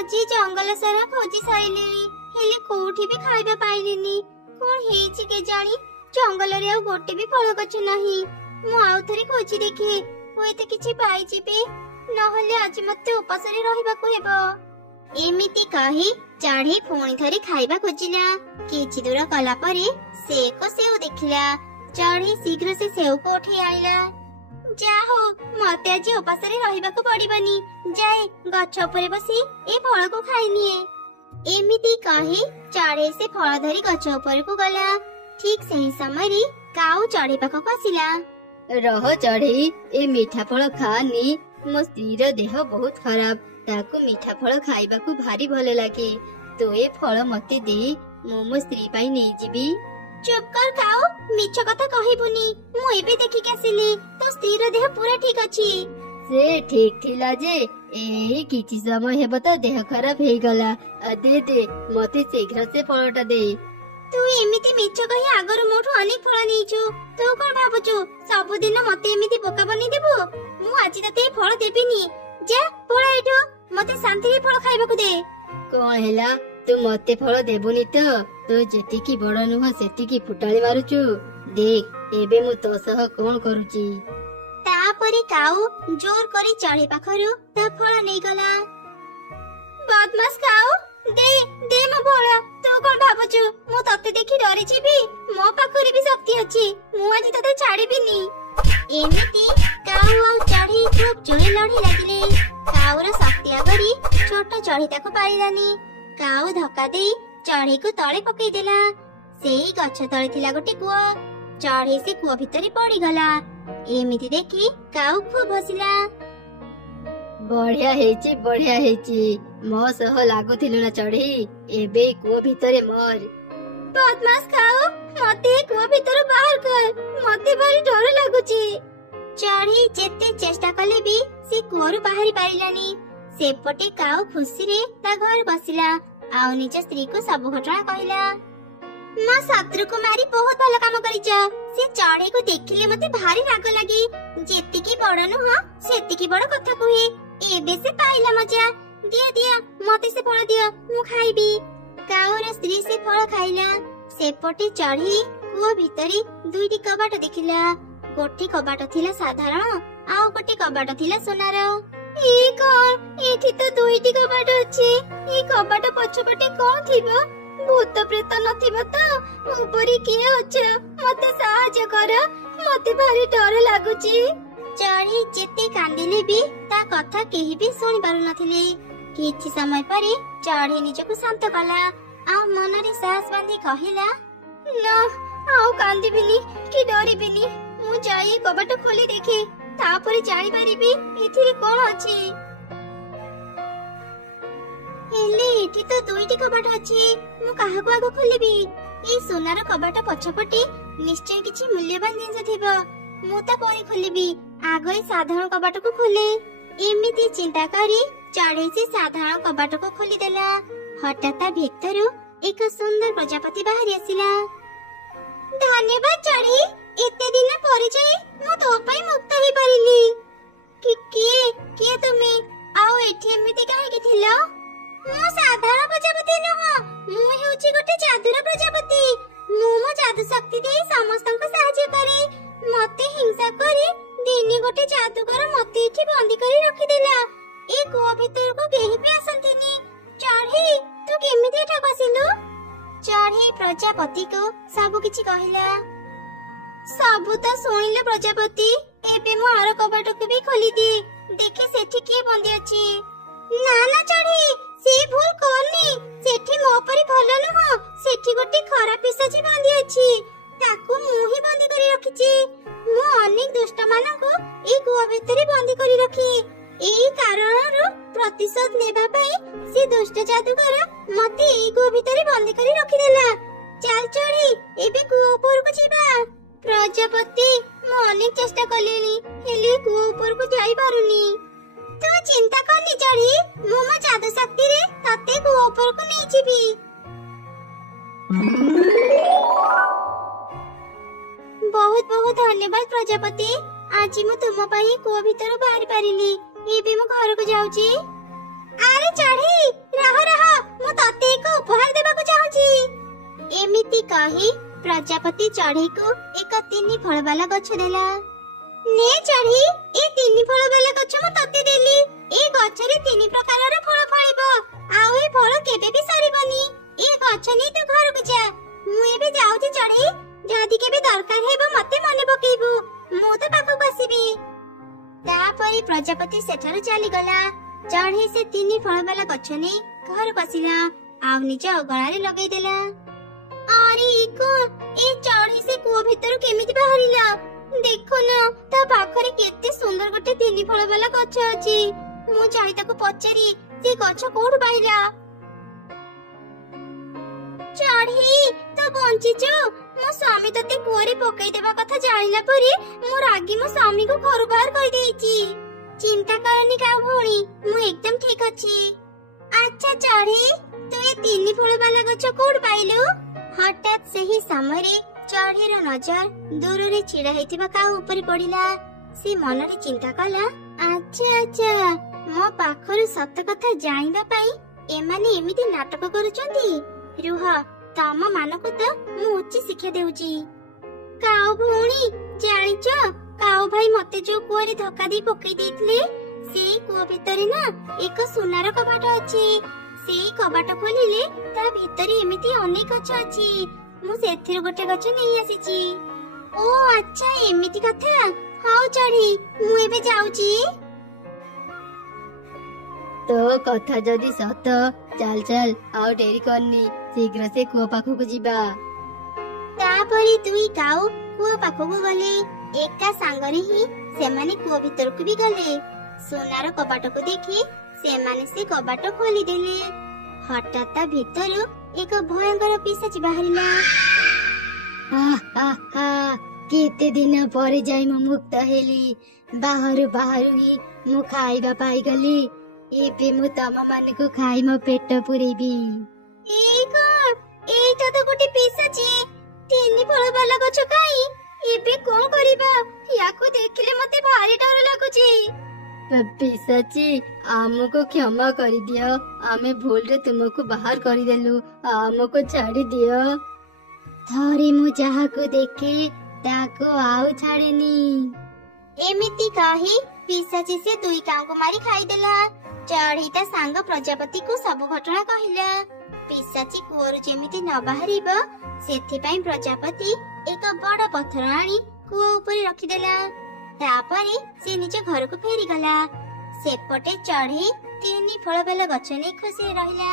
আজি ଜଙ୍ଗଲ ସାରା ଖୋଜି ସାରିଲିଣି ହେଲେ କୋଉଠି ବି ଖାଇବା ପାଇଲିନି। କଣ ହେଇଛି କେଜାଣି, ଜଙ୍ଗଲରେ ଆଉ ଗୋଟେ ବି ଫଳ ଗଛ ନାହିଁ। ମୁଁ ଆଉ ଥରେ ଖୋଜି ଦେଖେ, ହୁଏତ କିଛି ପାଇଯିବି, ନହେଲେ ଆଜି ମତେ ଉପାସରେ ରହିବାକୁ ହେବ। ଏମିତି କହି ଚଢ଼େଇ ପୁଣି ଥରେ ଖାଇବା ଖୋଜିଲା। କିଛି ଦୂର ଗଲା ପରେ ସେ ଏକ ସେଉ ଦେଖିଲା। ଚଢ଼େଇ ଶୀଘ୍ର ସେ ସେଉକୁ ଉଠେଇ ଆଣିଲା। ଯାହା ହଉ, ମତେ ଆଜି ଉପାସରେ ରହିବାକୁ ପଡିବନି। ଯାଏ ଗଛ ଉପରେ ବସି ଏ ଫଳକୁ ଖାଇନିଏ। ଏମିତି କହି ଚଢ଼େଇ ସେ ଫଳ ଧରି ଗଛ ଉପରକୁ ଗଲା। ଠିକ ସେହି ସମୟରେ କାଉ ଚଢ଼େଇ ପାଖକୁ ଆସିଲା। ରହ ଚଢ଼େଇ, ଏ ମିଠା ଫଳ ଖାନି। ମୋ ସ୍ତ୍ରୀର ଦେହ ବହୁତ ଖରାପ, ତାକୁ ମିଠା ଫଳ ଖାଇବାକୁ ଭାରି ଭଲ ଲାଗେ। ତୁ ଏ ଫଳ ମତେ ଦେ, ମୁଁ ମୋ ସ୍ତ୍ରୀ ପାଇଁ ନେଇଯିବି। ଚୁପ କର କାଉ, ମିଛ କଥା କହିବୁନି। ମୁଁ ଏବେ ଦେଖିକି ଆସିଲି, ତୋ ସ୍ତ୍ରୀର ଦେହ ପୁରା ଠିକ ଅଛି। ସେ ଠିକ ଥିଲା ଯେ ଏଇ କିଛି ସମୟ ହେବ ତ ଦେହ ଖରାପ ହେଇଗଲା। ଦେ ଦେ, ମତେ ଶୀଘ୍ର ସେ ଫଳଟା ଦେ। ତୁ ଏମିତି ମିଛ କହି ଆଗରୁ ମୋଠୁ ଅନେକ ଫଳ ନେଇଛୁ। ତୁ କଣ ଭାବୁଛୁ ସବୁଦିନ ମତେ ଏମିତି ବୋକା ବନେଇଦେବୁ? ମୁଁ ଆଜି ତତେ ଏ ଫଳ ଦେବିନି। ଯା ପଳା ଏଠୁ, ମତେ ଶାନ୍ତିରେ ଫଳ ଖାଇବାକୁ ଦେ। କଣ ହେଲା, ତୁ ମତେ ଫଳ ଦେବୁନି ତ? ତୁ ଯେତିକି ବଡ ନୁହଁ ସେତିକି ଫୁଟାଳି ମାରୁଛୁ। ଦେଖ ଏବେ ମୁଁ ତୋ ସହ କଣ କରୁଛି। ତାପରେ କାଉ ଜୋର କରି ଚଢ଼େଇ ପାଖରୁ ତା ଫଳ ନେଇଗଲା। ବଦମାସ କାଉ, ଦେ ଦେ ମୋ ଫଳ। ତୁ କଣ ଭାବୁଛୁ ମୁଁ ତତେ ଦେଖି ଡରିଯିବି? ମୋ ପାଖରେ ବି ଶକ୍ତି ଅଛି, ମୁଁ ଆଜି ତତେ ଛାଡ଼ିବିନି। ଏମିତି କାଉ ଆଉ ଚଢ଼େଇ ଖୁବ ଜୋରେ ଲଢ଼ି ଲାଗିଲେ। କାଉର ଶକ୍ତି ଆଗରେ ଛୋଟ ଚଢ଼େଇ ତାକୁ ପାରିଲାନି। କାଉ ଧକ୍କା ଦେଇ ଚଢ଼େଇକୁ ତଳେ ପକେଇଦେଲା। ସେଇ ଗଛ ତଳେ ଥିଲା ଗୋଟେ କୂଅ। ଚଢ଼େଇ ସେ କୂଅ ଭିତରେ ପଡିଗଲା। ଏମିତି ଦେଖି କାଉ ଖୁବ ହସିଲା। ବଢିଆ ହେଇଛି, ବଢିଆ ହେଇଛି। ମୋ ସହ ଲାଗୁଥିଲୁ ନା ଚଢ଼େଇ, ଏବେ କୂଅ ଭିତରେ ମର। ବଦମାସ କାଉ, ମତେ ଏ କୂଅ ଭିତରୁ ବାହାର କର, ମତେ ଭାରି ଡର ଲାଗୁଛି। ଚଢ଼େଇ ଯେତେ ଚେଷ୍ଟା କଲେ ବି ସେ କୂଅରୁ ବାହାରି ପାରିଲାନି। ସେପଟେ କାଉ ଖୁସିରେ ତା ଘରେ ବସିଲା ଆଉ ନିଜ ସ୍ତ୍ରୀକୁ ସବୁ ଘଟଣା କହିଲା। ମୋ ଶତ୍ରୁକୁ ମାରି ବହୁତ ଭଲ କାମ କରିଛ। ସେ ଚଢ଼େଇକୁ ଦେଖିଲେ ମତେ ଭାରି ରାଗ ଲାଗେ। ଯେତିକି ବଡ ନୁହଁ ସେତିକି ବଡ କଥା କୁହେ। ଏବେ ସେ ପାଇଲା ମଜା। ଦିଅ ଦିଅ, ମତେ ସେ ଫଳ ଦିଅ, ମୁଁ ଖାଇବି। କାଉର ସ୍ତ୍ରୀ ସେ ଫଳ ଖାଇଲା। ସେପଟେ ଚଢ଼େଇ କୂଅ ଭିତରେ ଦୁଇଟି କବାଟ ଦେଖିଲା। ଗୋଟେ କବାଟ ଥିଲା ସାଧାରଣ, ଆଉ ଗୋଟେ କବାଟ ଥିଲା ସୁନାର। ଏଠି ତ ଦୁଇଟି କବାଟ ଅଛି। ଏଇ କବାଟ ପଛପଟେ କଣ ଥିବ? ଭୂତ ପ୍ରେତ ନଥିବ ତ? ଉପରେ କିଏ ଅଛ? ମତେ ସାହାଯ୍ୟ କର, ମତେ ଭାରି ଡର ଲାଗୁଛି। ଚଢ଼େଇ ଯେତେ କାନ୍ଦିଲେ ବି ତା କଥା କେହି ବି ଶୁଣି ପାରୁନଥିଲେ। କିଛି ସମୟ ପରେ ଚଢ଼େଇ ନିଜକୁ ଶାନ୍ତ କଲା ଆଉ ମନରେ ସାହସ ବାନ୍ଧି କହିଲା, ନା ଆଉ କାନ୍ଦିବିନି କି ଡରିବିନି। ମୁଁ ଯାଇ କବାଟ ଖୋଲି ଦେଖେ, ତାପରେ ଜାଣିପାରିବି ଏଥିରେ କଣ ଅଛି। ହେଲେ ଏଠି ତ ଦୁଇଟି କବାଟ ଅଛି, ମୁଁ କାହାକୁ ଆଗ ଖୋଲିବି? ଏଇ ସୁନାର କବାଟ ପଛପଟେ ନିଶ୍ଚୟ କିଛି ମୂଲ୍ୟବାନ ଜିନିଷ ଥିବ। ମୁଁ ତା ପରେ ଖୋଲିବି, ଆଗ ଏ ସାଧାରଣ କବାଟକୁ ଖୋଲେ। ଏମିତି ଚିନ୍ତା କରି ଚଢ଼େଇ ସେ ସାଧାରଣ କବାଟକୁ ଖୋଲିଦେଲା। ହଠାତ୍ ତା ଭିତରୁ ଏକ ସୁନ୍ଦର ପ୍ରଜାପତି ବାହାରି ଆସିଲା। ଧନ୍ୟବାଦ ଚଢ଼େଇ, ଏତେ ଦିନ ପରେ ଯାଇ ମୁଁ ତୋ ପାଇଁ ମୁକ୍ତ ହେଇପାରିଲି। କିଏ ତୁମେ? ଆଉ ଏଠି ଏମିତି କାହିଁକି ଥିଲ? ମୁଁ ସାଧାରଣ ପ୍ରଜାପତି ନୁହଁ, ମୁଁ ହେଉଛି ଗୋଟେ ଯାଦୁର ପ୍ରଜାପତି। ମୁଁ ମୋ ଯାଦୁ ଶକ୍ତି ଦେଇ ସମସ୍ତଙ୍କୁ ସାହାଯ୍ୟ କରେ। ମତେ ହିଂସା କରି ଦିନେ ଗୋଟେ ଯାଦୁକର ମତେ ଏଠି ବନ୍ଦୀ କରି ରଖିଦେଲା। ଏ କୂଅ ଭିତରକୁ କେହି ବି ଆସନ୍ତିନି। ଚଢ଼େଇ, ତୁ କେମିତି ଏଠାକୁ ଆସିଲୁ? ଚଢ଼େଇ ପ୍ରଜାପତିକୁ ସବୁ କିଛି କହିଲା। ସବୁ ତ ଶୁଣିଲେ ପ୍ରଜାପତି, ଏବେ ମୁଁ ଆର କବାଟକୁ ବି ଖୋଲିଦିଏ, ଦେଖେ ସେଠି କିଏ ବନ୍ଦୀ ଅଛି। ନା ନା ଚଢ଼େଇ, ସେ ଭୁଲ କରନି। ସେଠି ମୋ ପରି ଭଲ ନୁହଁ, ସେଠି ଗୋଟେ ଖରାପ ପିଶାଚୀ ବନ୍ଦୀ ଅଛି। ତାକୁ ମୁଁ ହିଁ ବନ୍ଦୀ କରି ରଖିଛି। ମୁଁ ଅନେକ ଦୁଷ୍ଟ ମାନଙ୍କୁ ଏଇ କୂଅ ଭିତରେ ବନ୍ଦୀ କରି ରଖେ। ଏଇ କାରଣରୁ ପ୍ରତିଶୋଧ ନେବା ପାଇଁ ସେ ଦୁଷ୍ଟ ଯାଦୁକର ମତେ ଏଇ କୂଅ ଭିତରେ ବନ୍ଦୀ କରି ରଖିଦେଲା। ଚାଲ ଚଢ଼େଇ, ଏବେ କୂଅ ଉପରକୁ ଯିବା। ପ୍ରଜାପତି, ମୁଁ ଅନେକ ଚେଷ୍ଟା କଲିଣି, ହେଲେ କୂଅ ଉପରକୁ ଯାଇପାରୁନି। ତୁ ଚିନ୍ତା କରନି ଚଢ଼େଇ, ମୁଁ ମୋ ଯାଦୁ ଶକ୍ତିରେ ତତେ କୂଅ ଉପରକୁ ନେଇଯିବି। ବହୁତ ବହୁତ ଧନ୍ୟବାଦ ପ୍ରଜାପତି, ଆଜି ମୁଁ ତୁମ ପାଇଁ କୂଅ ଭିତରୁ ବାହାରି ପାରିଲି। ଏବେ ମୁଁ ଘରକୁ ଯାଉଛି। ଆରେ ଚଢ଼େଇ ରହ ରହ, ମୁଁ ତତେ ଏକ ଉପହାର ଦେବାକୁ ଚାହୁଁଛି। ଏମିତି କହି ପ୍ରଜାପତି ଚଢ଼େଇକୁ ଏକ 3 ଫଳ ବାଲା ଗଛ ଦେଲା। ନେ ଚଢ଼େଇ, ଏ 3 ଫଳ ବାଲା ଗଛ ମୁଁ ତତେ ଦେଲି। ଏ ଗଛରେ 3 ପ୍ରକାରର ଫଳ ଫଳିବ, ଆଉ ଏ ଫଳ କେବେ ବି ସରିବନି। ଏ ଗଛ ନେଇ ତୁ ଘରକୁ ଯା। ମୁଁ ଏବେ ଯାଉଛି ଚଢ଼େଇ, ଯଦି କେବେ ଦରକାର ହେବ ମତେ ମନେ ପକେଇବୁ, ମୁଁ ତ ପାଖକୁ ଆସିବି। ତାପରେ ପ୍ରଜାପତି ସେଠାରୁ ଚାଲିଗଲା। ଚଢ଼େଇ ସେ 3 ଫଳ ବାଲା ଗଛ ନେଇ ଘରକୁ ଆସିଲା, ଆଉ ନିଜ ଅଗଣାରେ ଲଗେଇଦେଲା। ଆରେ ଏ ଚଢ଼େଇ ସେ କୂଅ ଭିତରୁ କେମିତି ବାହାରିଲା? ଦେଖୁନ, ତା ପାଖରେ କେତେ ସୁନ୍ଦର ଗୋଟେ 3 ଫଳ ବାଲା ଗଛ ଅଛି। ମୁଁ ଯାଇ ତାକୁ ପଚାରି ସେ ଗଛ କୋଉଠୁ ପାଇଲା। ଚଢ଼େଇ, ତୁ ବଞ୍ଚିଛୁ? ମୋ ସ୍ୱାମୀ ତତେ କୂଅରେ ପକେଇଦେବା କଥା ଜାଣିଲା ପରେ ମୁଁ ରାଗି ମୋ ସ୍ୱାମୀକୁ ଘରୁ ବାହାର କରିଦେଇଛି। ଚିନ୍ତା କରନି କାଉ ଭଉଣୀ, ମୁଁ ଏକଦମ ଠିକ ଅଛି। ଆଚ୍ଛା ଚଢ଼େଇ, ତୁ ଏ 3 ଫଳ ବାଲା ଗଛ କୋଉଠୁ ପାଇଲୁ? ହଠାତ୍ ସେହି ସମୟରେ ଚଢ଼େଇର ନଜର ଦୂରରେ ଛିଡ଼ା ହେଇଥିବା କାଉ ଉପରେ ପଡ଼ିଲା। ସେ ମନରେ ଚିନ୍ତା କଲା, ଆଚ୍ଛା ମୋ ପାଖରୁ ସତ କଥା ଜାଣିବା ପାଇଁ ଏମାନେ ଏମିତି ନାଟକ କରୁଛନ୍ତି। ରୁହ, ତମ ମାନଙ୍କୁ ତ ମୁଁ ଉଚିତ ଶିକ୍ଷା ଦେଉଛି। କାଉ ଭଉଣୀ, ଜାଣିଛ କାଉ ଭାଇ ମତେ ଯୋଉ କୂଅରେ ଧକ୍କା ଦେଇ ପକେଇ ଦେଇଥିଲେ, ସେଇ କୂଅ ଭିତରେ ନା ଏକ ସୁନାର କବାଟ ଅଛି। ସେଇ କବାଟ ଖୋଲିଲେ ତା ଭିତରେ ଏମିତି ଅନେକ ଗଛ ଅଛି। ମୁଁ ସେଥିରୁ ଗୋଟେ ଗଛ ନେଇ ଆସିଛି। ଓ ଆଚ୍ଛା, ଏମିତି କଥା। ହଉ ଚଢ଼େଇ, ମୁଁ ଏବେ ଯାଉଛି। ତୋ କଥା ଯଦି ସତ, ଚାଲ ଚାଲ, ଆଉ ଡେରି କରନି, ଶୀଘ୍ର ସେ କୂଅ ପାଖକୁ ଯିବା। ତାପରେ 2 କାଉ କୂଅ ପାଖକୁ ଗଲେ। ଏକା ସାଙ୍ଗରେ ହିଁ ସେମାନେ କୂଅ ଭିତରକୁ ବି ଗଲେ। ସୁନାର କବାଟକୁ ଦେଖି ସେମାନେ ସେ କବାଟ ଖୋଲିଦେଲେ। ହଠାତ୍ ତା ଭିତରୁ ଏକ ଭୟଙ୍କର ପିଶାଚି ବାହାରିଲା। କେତେ ଦିନ ପରେ ଯାଇ ମୁଁ ମୁକ୍ତ ହେଲି। ବାହାରୁ ହିଁ ମୁଁ ଖାଇବା ପାଇଗଲି। ଏବେ ମୁଁ ତମ ମାନଙ୍କୁ ଖାଇ ମୋ ପେଟ ପୁରେଇବି। ଏଇଟା ତ ଗୋଟେ ପିଶାଚି। 3 ଫଳ ବାଲା ଗଛ କାଇଁ? ଏବେ କଣ କରିବା? ୟାକୁ ଦେଖିଲେ ମତେ ଭାରି ଡର ଲାଗୁଛି। ପିଶାଚି, ଆମକୁ କ୍ଷମା କରିଦିଅ। ଆମେ ଭୁଲରେ ତୁମକୁ ବାହାର କରିଦେଲୁ, ଆମକୁ ଛାଡ଼ି ଦିଅ। ଥରେ ମୁଁ ଯାହାକୁ ଦେଖେ ତାକୁ ଆଉ ଛାଡେନି। ଏମିତି କହି ପିଶାଚି ସେ 2 କାଉଙ୍କୁ ମାରି ଖାଇଦେଲା। ଚଢ଼େଇ ତା ସାଙ୍ଗ ପ୍ରଜାପତିକୁ ସବୁ ଘଟଣା କହିଲା। ପିଶାଚି କୂଅରୁ ଯେମିତି ନ ବାହାରିବ ସେଥିପାଇଁ ପ୍ରଜାପତି ଏକ ବଡ଼ ପଥର ଆଣି କୂଅ ଉପରେ ରଖିଦେଲା। ତାପରେ ସେ ନିଜ ଘରକୁ ଫେରିଗଲା। ସେପଟେ ଚଢ଼େଇ 3 ଫଳ ବାଲା ଗଛ ନେଇ ଖୁସିରେ ରହିଲା।